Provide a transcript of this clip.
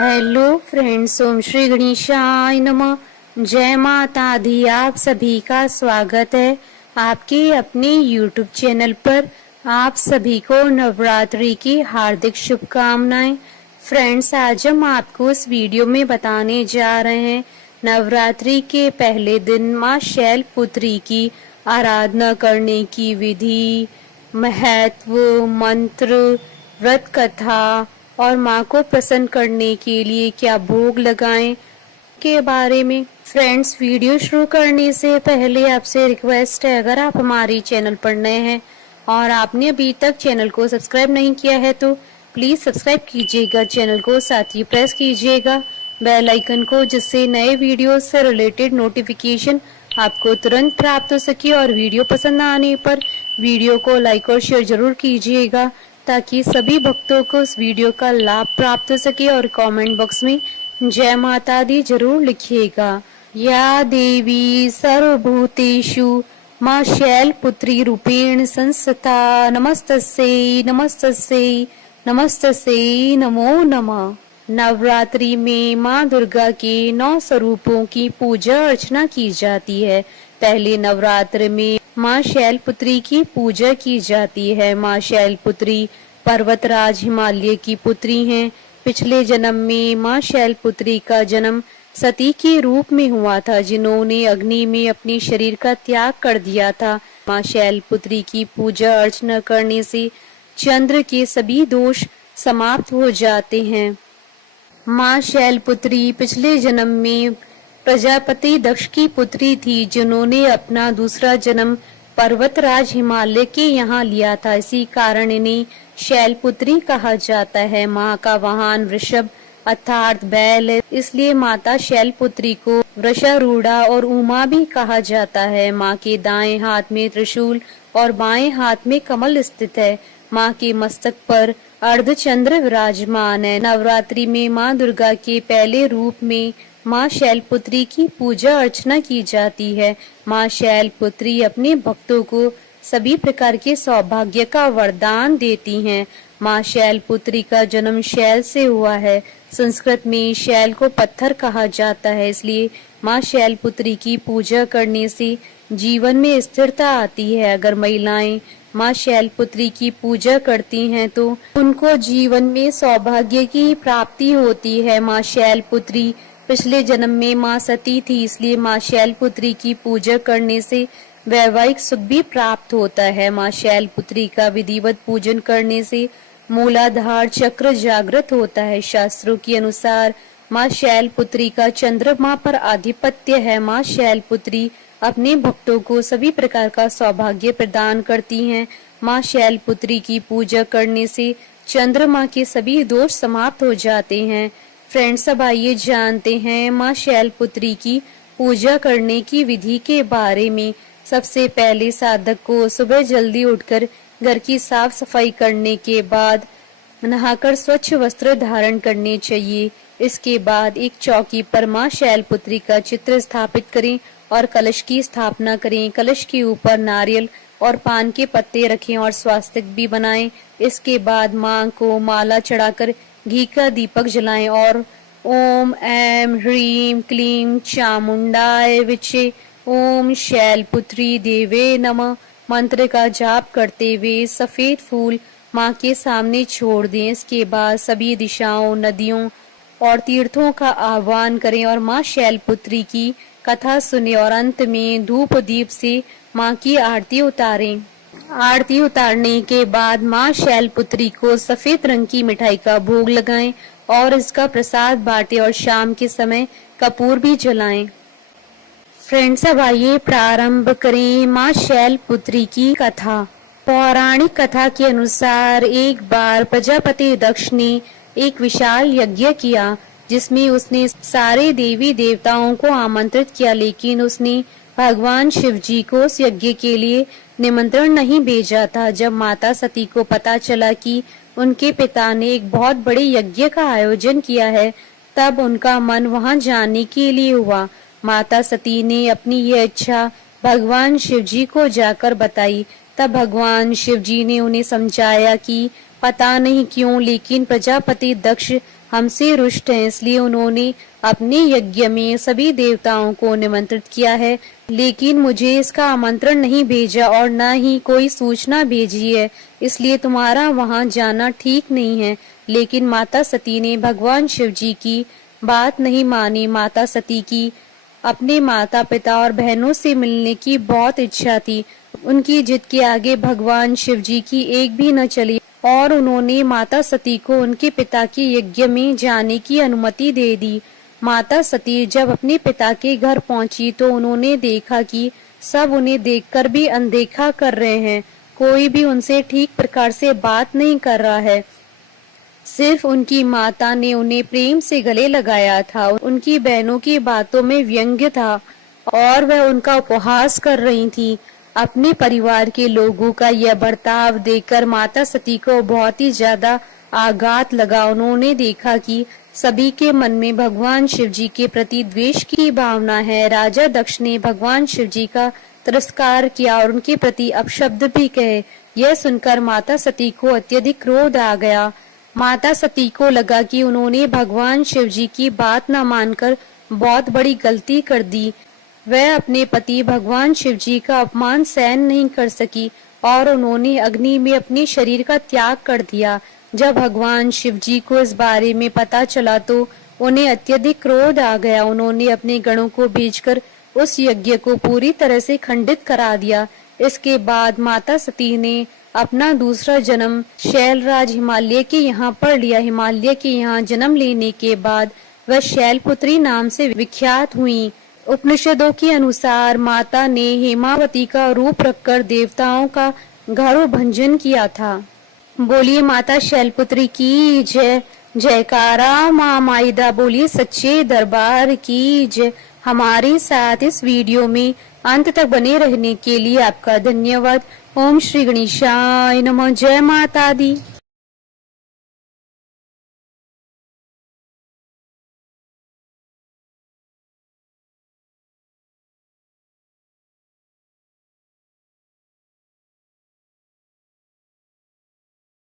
Hello friends, ओम श्री गणेशाय नमः। जय माता दी। आप सभी का स्वागत है आपके अपने यूट्यूब चैनल पर। आप सभी को नवरात्रि की हार्दिक शुभकामनाएं। फ्रेंड्स, आज हम आपको इस वीडियो में बताने जा रहे हैं नवरात्रि के पहले दिन माँ शैलपुत्री की आराधना करने की विधि, महत्व, मंत्र, व्रत कथा और माँ को प्रसन्न करने के लिए क्या भोग लगाएं के बारे में। फ्रेंड्स, वीडियो शुरू करने से पहले आपसे रिक्वेस्ट है, अगर आप हमारे चैनल पर नए हैं और आपने अभी तक चैनल को सब्सक्राइब नहीं किया है तो प्लीज सब्सक्राइब कीजिएगा चैनल को, साथ ही प्रेस कीजिएगा बेल आइकन को, जिससे नए वीडियो से रिलेटेड नोटिफिकेशन आपको तुरंत प्राप्त हो सके। और वीडियो पसंद आने पर वीडियो को लाइक और शेयर जरूर कीजिएगा ताकि सभी भक्तों को इस वीडियो का लाभ प्राप्त हो सके। और कमेंट बॉक्स में जय माता दी जरूर लिखिएगा। या देवी सर्वभूतेषु माँ शैलपुत्री रूपेण संस्थिता नमस्तस्यै नमस्तस्यै नमस्तस्यै नमो नमः। नवरात्रि में माँ दुर्गा के 9 स्वरूपों की पूजा अर्चना की जाती है। पहले नवरात्र में माँ शैलपुत्री की पूजा की जाती है। माँ शैलपुत्री पर्वतराज हिमालय की पुत्री हैं। पिछले जन्म में माँ शैलपुत्री का जन्म सती के रूप में हुआ था, जिन्होंने अग्नि में अपने शरीर का त्याग कर दिया था। माँ शैलपुत्री की पूजा अर्चना करने से चंद्र के सभी दोष समाप्त हो जाते हैं। माँ शैलपुत्री पिछले जन्म में प्रजापति दक्ष की पुत्री थी, जिन्होंने अपना दूसरा जन्म पर्वतराज हिमालय के यहाँ लिया था। इसी कारण इन्हें शैलपुत्री कहा जाता है। माँ का वाहन वृषभ अर्थात बैल है, इसलिए माता शैलपुत्री को वृषारूढ़ा और उमा भी कहा जाता है। माँ के दाएं हाथ में त्रिशूल और बाएं हाथ में कमल स्थित है। माँ के मस्तक पर अर्धचंद्र विराजमान है। नवरात्रि में माँ दुर्गा के पहले रूप में माँ शैलपुत्री की पूजा अर्चना की जाती है। माँ शैलपुत्री अपने भक्तों को सभी प्रकार के सौभाग्य का वरदान देती हैं। माँ शैलपुत्री का जन्म शैल से हुआ है। संस्कृत में शैल को पत्थर कहा जाता है, इसलिए माँ शैलपुत्री की पूजा करने से जीवन में स्थिरता आती है। अगर महिलाएं माँ शैलपुत्री की पूजा करती हैं तो उनको जीवन में सौभाग्य की प्राप्ति होती है। माँ शैलपुत्री पिछले जन्म में माँ सती थी, इसलिए माँ शैलपुत्री की पूजा करने से वैवाहिक सुख भी प्राप्त होता है। माँ शैलपुत्री का विधिवत पूजन करने से मूलाधार चक्र जागृत होता है। शास्त्रों के अनुसार माँ शैलपुत्री का चंद्रमा पर आधिपत्य है। माँ शैलपुत्री अपने भक्तों को सभी प्रकार का सौभाग्य प्रदान करती हैं। माँ शैलपुत्री की पूजा करने से चंद्रमा के सभी दोष समाप्त हो जाते हैं। फ्रेंड्स, अब आइए जानते हैं माँ शैलपुत्री की पूजा करने की विधि के बारे में। सबसे पहले साधक को सुबह जल्दी उठकर घर की साफ सफाई करने के बाद नहाकर स्वच्छ वस्त्र धारण करने चाहिए। इसके बाद एक चौकी पर माँ शैलपुत्री का चित्र स्थापित करें और कलश की स्थापना करें। कलश के ऊपर नारियल और पान के पत्ते रखें और स्वास्तिक भी बनाएं। इसके बाद माँ को माला चढ़ाकर घी का दीपक जलाएं और ओम ऐं ह्रीं क्लीं चामुंडाय विचे ओम शैलपुत्री देवे नमः मंत्र का जाप करते हुए सफेद फूल माँ के सामने छोड़ दें। इसके बाद सभी दिशाओं, नदियों और तीर्थों का आह्वान करें और माँ शैलपुत्री की कथा सुने और अंत में धूप दीप से माँ की आरती उतारें। आरती उतारने के बाद माँ शैलपुत्री को सफेद रंग की मिठाई का भोग लगाएं और इसका प्रसाद बांटें और शाम के समय कपूर भी जलाएं। फ्रेंड्स, अब आइए प्रारंभ करें माँ शैलपुत्री की कथा। पौराणिक कथा के अनुसार एक बार प्रजापति दक्ष ने एक विशाल यज्ञ किया, जिसमें उसने सारे देवी देवताओं को आमंत्रित किया, लेकिन उसने भगवान शिव जी को उस यज्ञ के लिए निमंत्रण नहीं भेजा था। जब माता सती को पता चला कि उनके पिता ने एक बहुत बड़े यज्ञ का आयोजन किया है, तब उनका मन वहां जाने के लिए हुआ। माता सती ने अपनी यह इच्छा भगवान शिव जी को जाकर बताई। तब भगवान शिव जी ने उन्हें समझाया कि पता नहीं क्यों, लेकिन प्रजापति दक्ष हमसे रुष्ट हैं, इसलिए उन्होंने अपने यज्ञ में सभी देवताओं को निमंत्रित किया है, लेकिन मुझे इसका आमंत्रण नहीं भेजा और न ही कोई सूचना भेजी है, इसलिए तुम्हारा वहां जाना ठीक नहीं है। लेकिन माता सती ने भगवान शिव जी की बात नहीं मानी। माता सती की अपने माता पिता और बहनों से मिलने की बहुत इच्छा थी। उनकी जिद के आगे भगवान शिव जी की एक भी न चली और उन्होंने माता सती को उनके पिता के यज्ञ में जाने की अनुमति दे दी। माता सती जब अपने पिता के घर पहुंची तो उन्होंने देखा कि सब उन्हें देखकर भी अनदेखा कर रहे हैं। कोई भी उनसे ठीक प्रकार से बात नहीं कर रहा है। सिर्फ उनकी माता ने उन्हें प्रेम से गले लगाया था। उनकी बहनों की बातों में व्यंग्य था और वह उनका उपहास कर रही थी। अपने परिवार के लोगों का यह बर्ताव देखकर माता सती को बहुत ही ज्यादा आघात लगा। उन्होंने देखा कि सभी के मन में भगवान शिव जी के प्रति द्वेष की भावना है। राजा दक्ष ने भगवान शिव जी का तिरस्कार किया और उनके प्रति अपशब्द भी कहे। यह सुनकर माता सती को अत्यधिक क्रोध आ गया। माता सती को लगा कि उन्होंने भगवान शिव जी की बात न मानकर बहुत बड़ी गलती कर दी। वह अपने पति भगवान शिव जी का अपमान सहन नहीं कर सकी और उन्होंने अग्नि में अपने शरीर का त्याग कर दिया। जब भगवान शिव जी को इस बारे में पता चला तो उन्हें अत्यधिक क्रोध आ गया। उन्होंने अपने गणों को भेजकर उस यज्ञ को पूरी तरह से खंडित करा दिया। इसके बाद माता सती ने अपना दूसरा जन्म शैलराज हिमालय के यहाँ पढ़ लिया। हिमालय के यहाँ जन्म लेने के बाद वह शैलपुत्री नाम से विख्यात हुई। उपनिषदों के अनुसार माता ने हेमावती का रूप रखकर देवताओं का घोर भंजन किया था। बोलिए माता शैलपुत्री की जय। जयकारा माँ माइदा बोलिए सच्चे दरबार की जय। हमारे साथ इस वीडियो में अंत तक बने रहने के लिए आपका धन्यवाद। ओम श्री गणेशाय नमः। जय माता दी।